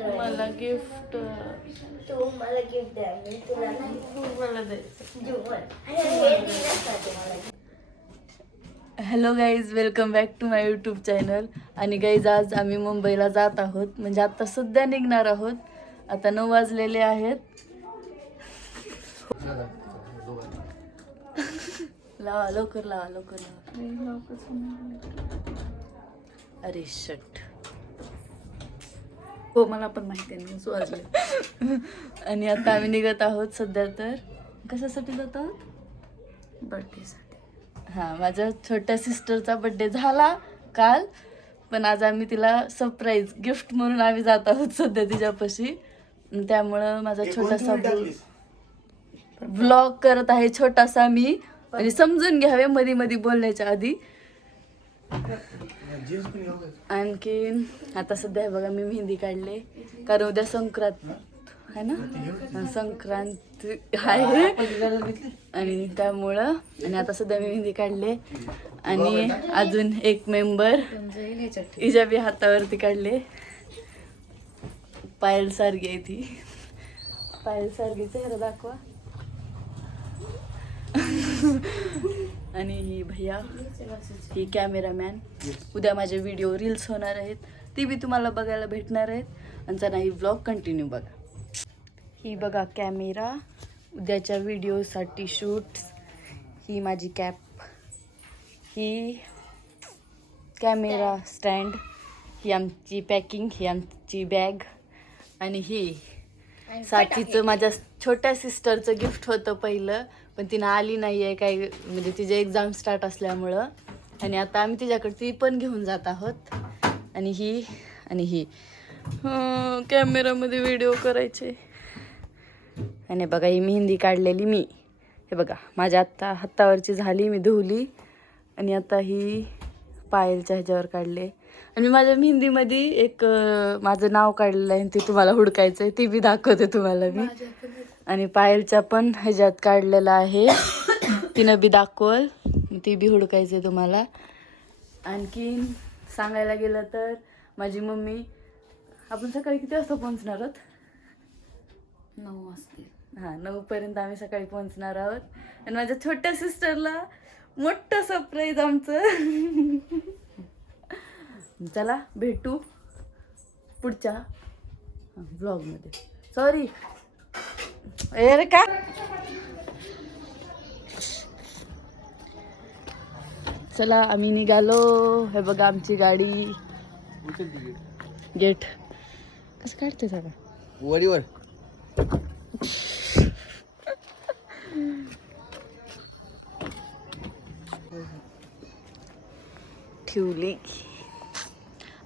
मला गिफ्ट तू मला गिफ्ट द्या मी तुला नाही मला द्यायचं. मला hello guys, welcome back to my YouTube channel. आणि गाईज आज आम्ही मुंबईला जात आहोत, म्हणजे आता सध्या निघणार आहोत. आता 9 वाजलेले आहेत. लावा लवकर, लावा लवकर, लावा. अरे शट, हो मला पण माहिती आहे, 9 वाजले. आणि आता आम्ही निघत आहोत. सध्या तर कशासाठी जात आहोत? बर्थडेसाठी. हां, माझ्या छोट्या सिस्टरचा बड्डे झाला काल, पण आज आम्ही तिला सरप्राईज गिफ्ट म्हणून आम्ही जात आहोत सध्या तिच्यापाशी. त्यामुळं माझा छोटासा व्लॉग करत आहे छोटासा मी, आणि समजून घ्यावे मध्ये मध्ये बोलण्याच्या आधी. आणखीन आता सध्या हे बघा, मी मेहंदी काढले कारण उद्या संक्रांत आहे ना, संक्रांती आहे, आणि त्यामुळं. आणि आता सध्या मी मेहंदी काढले, आणि अजून एक मेंबर हिच्या बी हातावरती काढले. पायल सारखी आहे ती. पायल सारखी चेहरा दाखवा. आणि ही भैया, ही कॅमेरामॅन. उद्या माझे व्हिडिओ रील्स होणार आहेत, ती बी तुम्हाला बघायला भेटणार आहेत. आणि चला ही व्लॉग कंटिन्यू बघा. ही बघा कॅमेरा, उद्याच्या व्हिडिओसाठी शूट्स. ही माझी कॅप, ही कॅमेरा स्टँड, ही आमची पॅकिंग, ही आमची बॅग. आणि ही साठीचं माझ्या छोट्या सिस्टरचं गिफ्ट होतं पहिलं, पण तिनं आली नाही आहे काय, म्हणजे तिचे एक्झाम स्टार्ट असल्यामुळं. आणि आता आम्ही तिच्याकडे ती पण घेऊन जात आहोत. आणि ही कॅमेरामध्ये व्हिडिओ करायचे. आणि बघा ही मेहंदी काढलेली मी, हे बघा माझ्या आत्ता हातावरची झाली, मी धुवली. आणि आता ही पायलच्या ह्याच्यावर काढले. आणि माझ्या मेहंदीमध्ये एक माझं नाव काढलेलं आहे, ते तुम्हाला हुडकायचं आहे, ती बी दाखवते तुम्हाला मी. आणि पायलच्या पण ह्याच्यात काढलेलं आहे, तिनं बी दाखवल, ती बी हुडकायचं आहे तुम्हाला. आणखीन सांगायला गेलं तर माझी मम्मी, आपण सकाळी किती वाजता पोहोचणार आहोत? 9 वाजते. हां, 9पर्यंत आम्ही सकाळी पोहोचणार आहोत. आणि माझ्या छोट्या सिस्टरला मोठं सरप्राईज आमचं. चला भेटू पुढच्या व्लॉगमध्ये. सॉरी अरे का, चला आम्ही निघालो. हे बघा आमची गाडी. गेट कसं काढते सगळं वडीवर ठेवली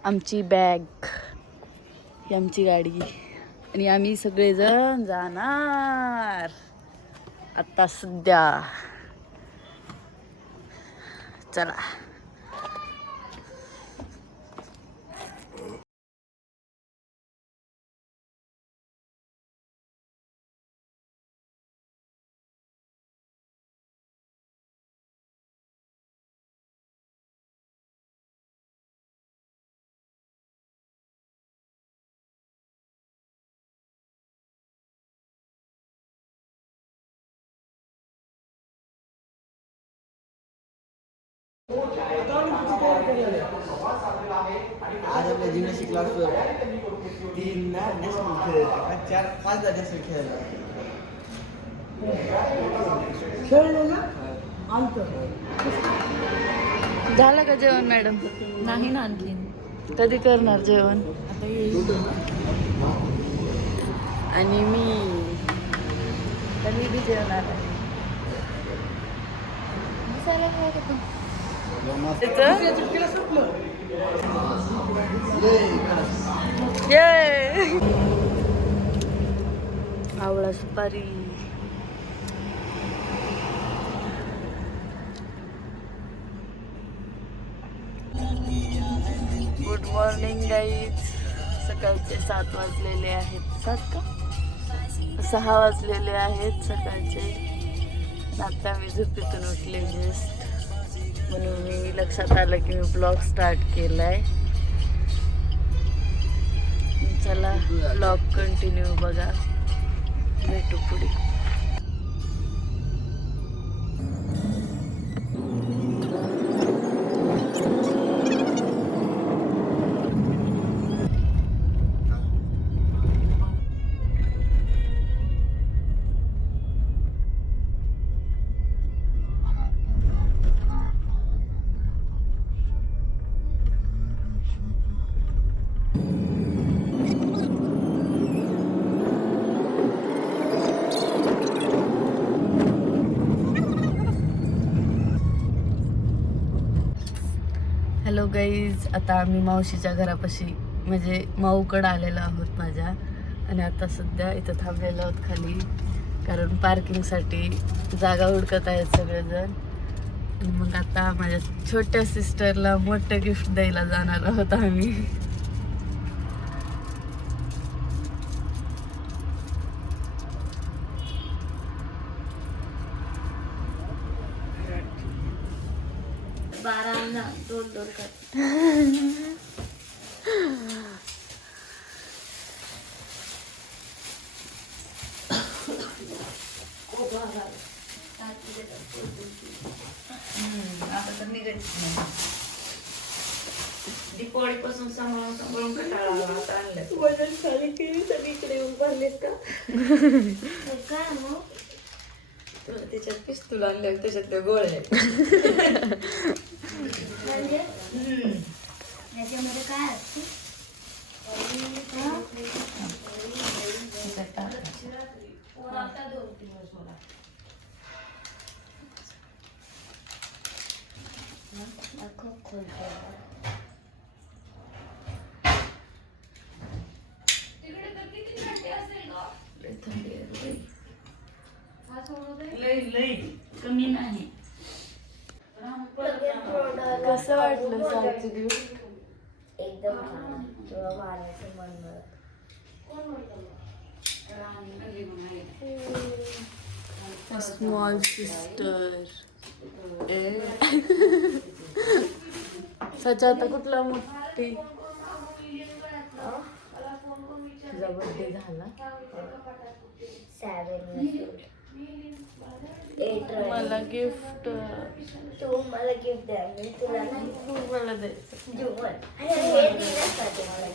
आमची बॅग. ही आमची गाडी, आणि आम्ही सगळेजण जाणार आता सध्या. चला आज आपल्या जिम्नॅस्टिक क्लासवर 3 नॅशनल खेळ, 4-5 नॅशनल खेळायला झालं का जेवण मॅडम? नाही ना आणखीन. कधी करणार जेवण? आता येईल. आणि मी बी जेवणार आहे. आवळा सुपारी. Good morning guys. सकाळचे 7 वाजलेले आहेत. 7 का 6 वाजलेले आहेत सकाळचे. आता मी झोपेतून उठले जस्ट, म्हणून मी लक्षात आलं की मी ब्लॉग स्टार्ट केलाय. चला ब्लॉग कंटिन्यू बघा, भेटू पुढे. हॅलो गाईज, आता आम्ही मावशीच्या घरापाशी म्हणजे माऊकडं आलेलो आहोत माझ्या. आणि आता सध्या इथं थांबलेलो आहोत खाली, कारण पार्किंगसाठी जागा हुडकत आहेत सगळेजण. मग आता माझ्या छोट्या सिस्टरला मोठं गिफ्ट द्यायला जाणार आहोत आम्ही. बारांना दोन दोन कर. आता तर निघायचं नाही. दीपावलीपासून सांभाळून सांभाळून कंटाळा आला. आता आणलं वजन खाली केली तर इकडे येऊन भरलेत का? काय मग त्याच्यात पिस्तूल आणलं, त्याच्यातले गोळे आहेत. म्हणजे याच्यामध्ये काय असते? खूप खोलतो. लई कमी नाही. कसं वाटलं सारखं गिफ्ट? एकदम छान. तुला मारायचं मन मिळत. स्मॉल सिस्टर सचा आता कुठला मोठी तुझा बर्थडे झाला. 8 मला गिफ्ट तू मला गिफ्ट द्या, मी तुला नाही मला द्यायचं. देऊ. हे दिलंच पाहिजे मला.